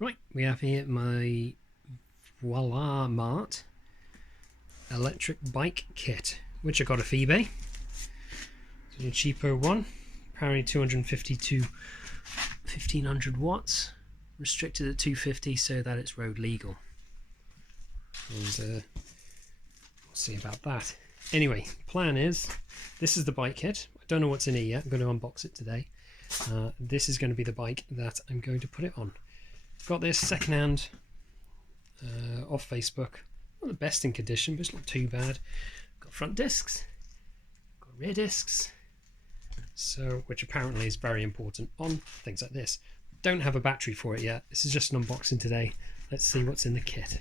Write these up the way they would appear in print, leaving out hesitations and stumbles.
Right, we have here my voilamart electric bike kit, which I got off eBay. It's a cheaper one, apparently 250 to 1500 watts, restricted at 250 so that it's road legal. And we'll see about that. Anyway, plan is, this is the bike kit. I don't know what's in it yet. I'm going to unbox it today. This is going to be the bike that I'm going to put it on. Got this secondhand off Facebook. Not the best in condition, but it's not too bad. Got front discs, got rear discs, so which apparently is very important on things like this. Don't have a battery for it yet. This is just an unboxing today. Let's see what's in the kit.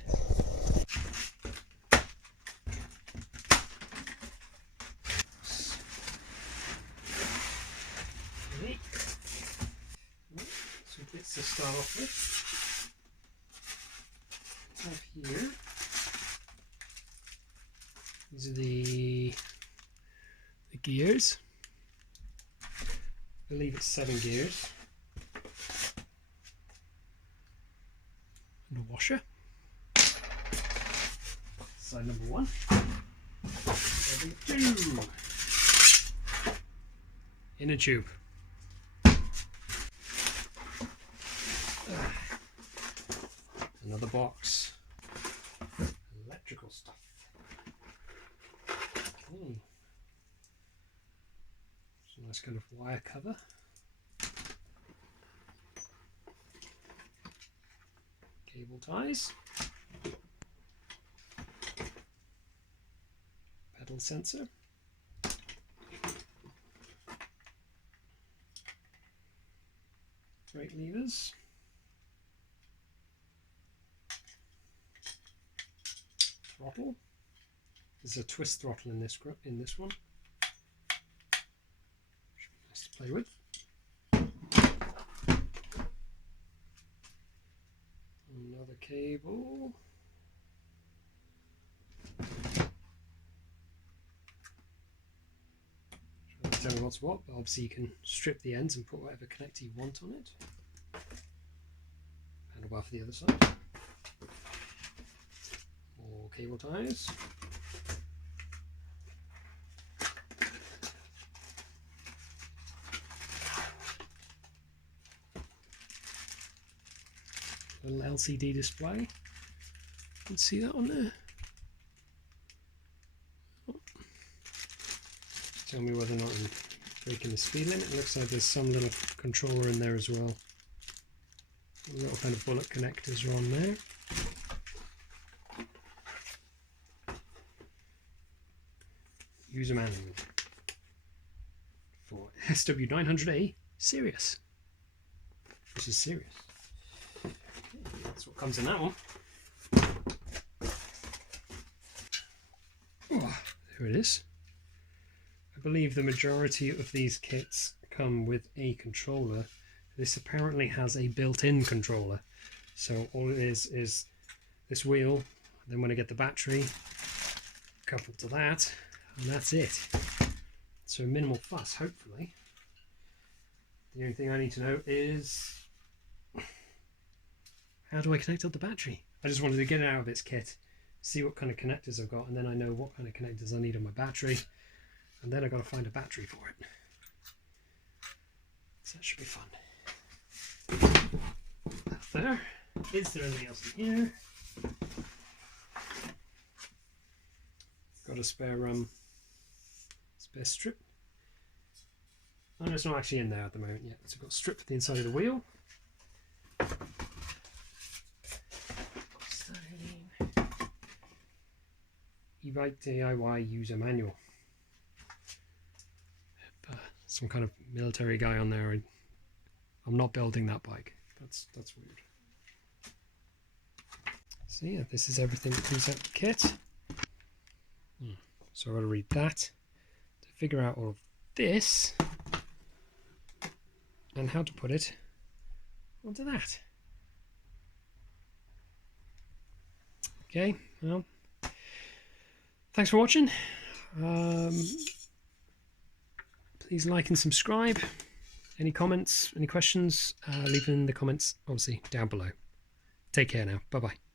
Okay. Some bits to start off with. Have here. These are the gears. I believe it's 7 gears. And a washer. Side number 1. There we go. In a tube. Another box. Electrical stuff. Okay. It's a nice kind of wire cover. Cable ties. Pedal sensor. Brake levers. Throttle. There's a twist throttle in this one. Should be nice to play with. Another cable. Trying to tell you what's what, but obviously you can strip the ends and put whatever connector you want on it. Handlebar for the other side. More cable ties. Little LCD display. You can see that on there. Oh. Tell me whether or not I'm breaking the speed limit. It looks like there's some little controller in there as well. Little kind of bullet connectors are on there. User manual for SW900A Sirius. This is serious. That's what comes in that one. Oh, there it is. I believe the majority of these kits come with a controller. This apparently has a built-in controller. So all it is this wheel, then when I get the battery, coupled to that, and that's it. So minimal fuss, hopefully. The only thing I need to know is, how do I connect up the battery? I just wanted to get it out of its kit, see what kind of connectors I've got, and then I know what kind of connectors I need on my battery, and then I've got to find a battery for it. So that should be fun. That there. Is there anything else in here? Got a spare strip. Oh no, it's not actually in there at the moment yet. So I've got a strip for the inside of the wheel. Ebike DIY user manual. Some kind of military guy on there. I'm not building that bike. That's weird. So yeah, this is everything that comes out of the kit. So I've got to read that to figure out all of this and how to put it onto that. Okay, well, thanks for watching. Please like and subscribe. Any comments, any questions, leave them in the comments, obviously, down below. Take care now. Bye bye.